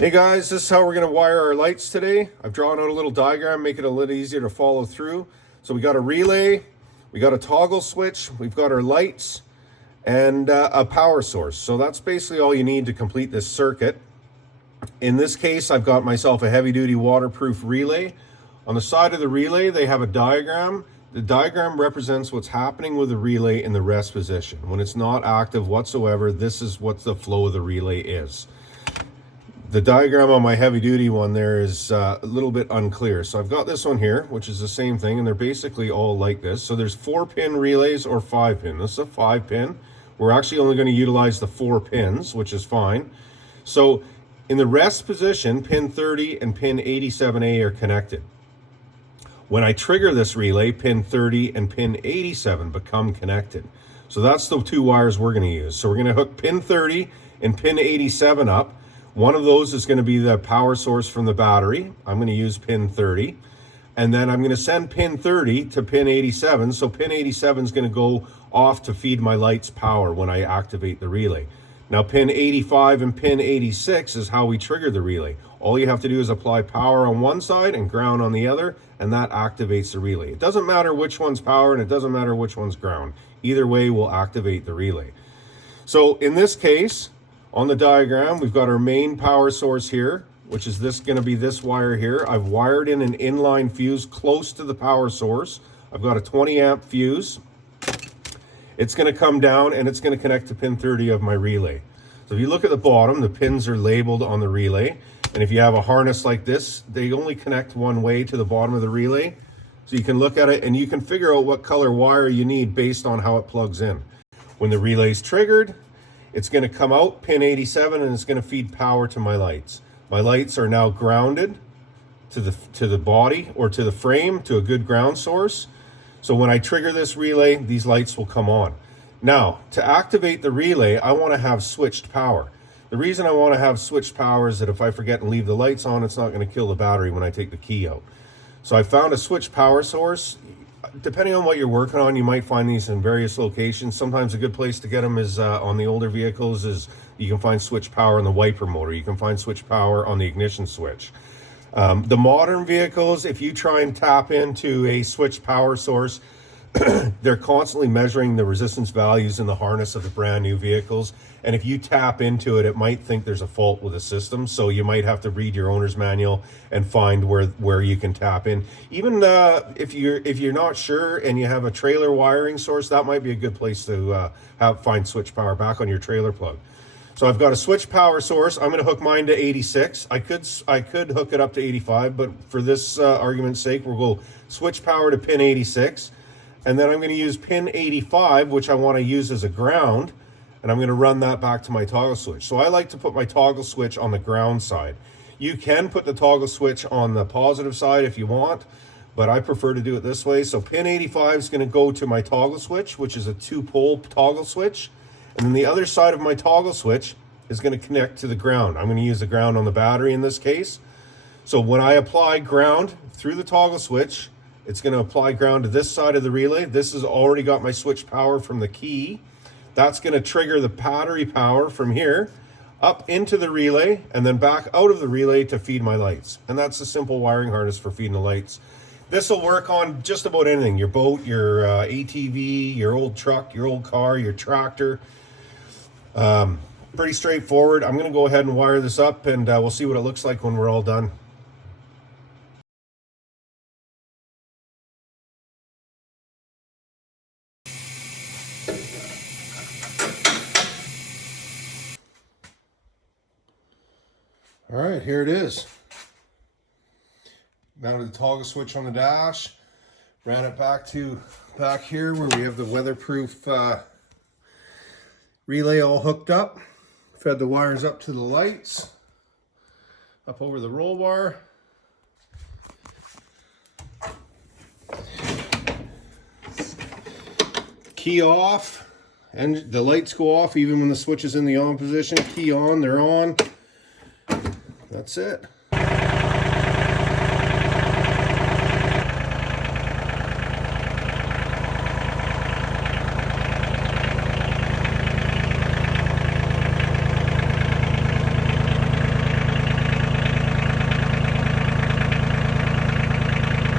Hey guys, this is how we're going to wire our lights today. I've drawn out a little diagram, make it a little easier to follow through. So we got a relay, we got a toggle switch, we've got our lights, and a power source. So that's basically all you need to complete this circuit. In this case, I've got myself a heavy-duty waterproof relay. On the side of the relay, they have a diagram. The diagram represents what's happening with the relay in the rest position. When it's not active whatsoever, this is what the flow of the relay is. The diagram on my heavy duty one there is a little bit unclear. So I've got this one here, which is the same thing, and they're basically all like this. So there's 4-pin relays or 5-pin. This is a 5-pin. We're actually only going to utilize the 4 pins, which is fine. So in the rest position, pin 30 and pin 87A are connected. When I trigger this relay, pin 30 and pin 87 become connected. So that's the 2 wires we're going to use. So we're going to hook pin 30 and pin 87 up. One of those is going to be the power source from the battery. I'm going to use pin 30. And then I'm going to send pin 30 to pin 87. So pin 87 is going to go off to feed my lights power when I activate the relay. Now pin 85 and pin 86 is how we trigger the relay. All you have to do is apply power on one side and ground on the other, and that activates the relay. It doesn't matter which one's power and it doesn't matter which one's ground. Either way will activate the relay. So in this case, on the diagram, we've got our main power source here, which is going to be this wire here. I've wired in an inline fuse close to the power source. I've got a 20 amp fuse. It's going to come down and it's going to connect to pin 30 of my relay. So if you look at the bottom, the pins are labeled on the relay. And if you have a harness like this, they only connect one way to the bottom of the relay. So you can look at it and you can figure out what color wire you need based on how it plugs in. When the relay's triggered, it's going to come out pin 87 and it's going to feed power to my lights. My lights are now grounded to the body or to the frame, to a good ground source. So when I trigger this relay, these lights will come on. Now, to activate the relay, I want to have switched power. The reason I want to have switched power is that if I forget and leave the lights on, it's not going to kill the battery when I take the key out. So I found a switched power source. Depending on what you're working on, you might find these in various locations. Sometimes a good place to get them is on the older vehicles is you can find switch power on the wiper motor. You can find switch power on the ignition switch. The modern vehicles, if you try and tap into a switch power source, they're constantly measuring the resistance values in the harness of the brand new vehicles. And if you tap into it, it might think there's a fault with the system. So you might have to read your owner's manual and find where you can tap in. Even if you're not sure and you have a trailer wiring source, that might be a good place to find switch power back on your trailer plug. So I've got a switch power source. I'm going to hook mine to 86. I could hook it up to 85, but for this argument's sake, we'll go switch power to pin 86. And then I'm going to use pin 85, which I want to use as a ground, and I'm going to run that back to my toggle switch. So I like to put my toggle switch on the ground side. You can put the toggle switch on the positive side if you want, but I prefer to do it this way. So pin 85 is going to go to my toggle switch, which is a 2-pole toggle switch. And then the other side of my toggle switch is going to connect to the ground. I'm going to use the ground on the battery in this case. So when I apply ground through the toggle switch, it's going to apply ground to this side of the relay. This has already got my switch power from the key. That's going to trigger the battery power from here up into the relay and then back out of the relay to feed my lights. And that's a simple wiring harness for feeding the lights. This will work on just about anything. Your boat, your ATV, your old truck, your old car, your tractor. Pretty straightforward. I'm going to go ahead and wire this up and we'll see what it looks like when we're all done. All right, here it is. Mounted the toggle switch on the dash, ran it back here where we have the weatherproof relay all hooked up, fed the wires up to the lights, up over the roll bar. Key off, and the lights go off even when the switch is in the on position. Key on, they're on. That's it.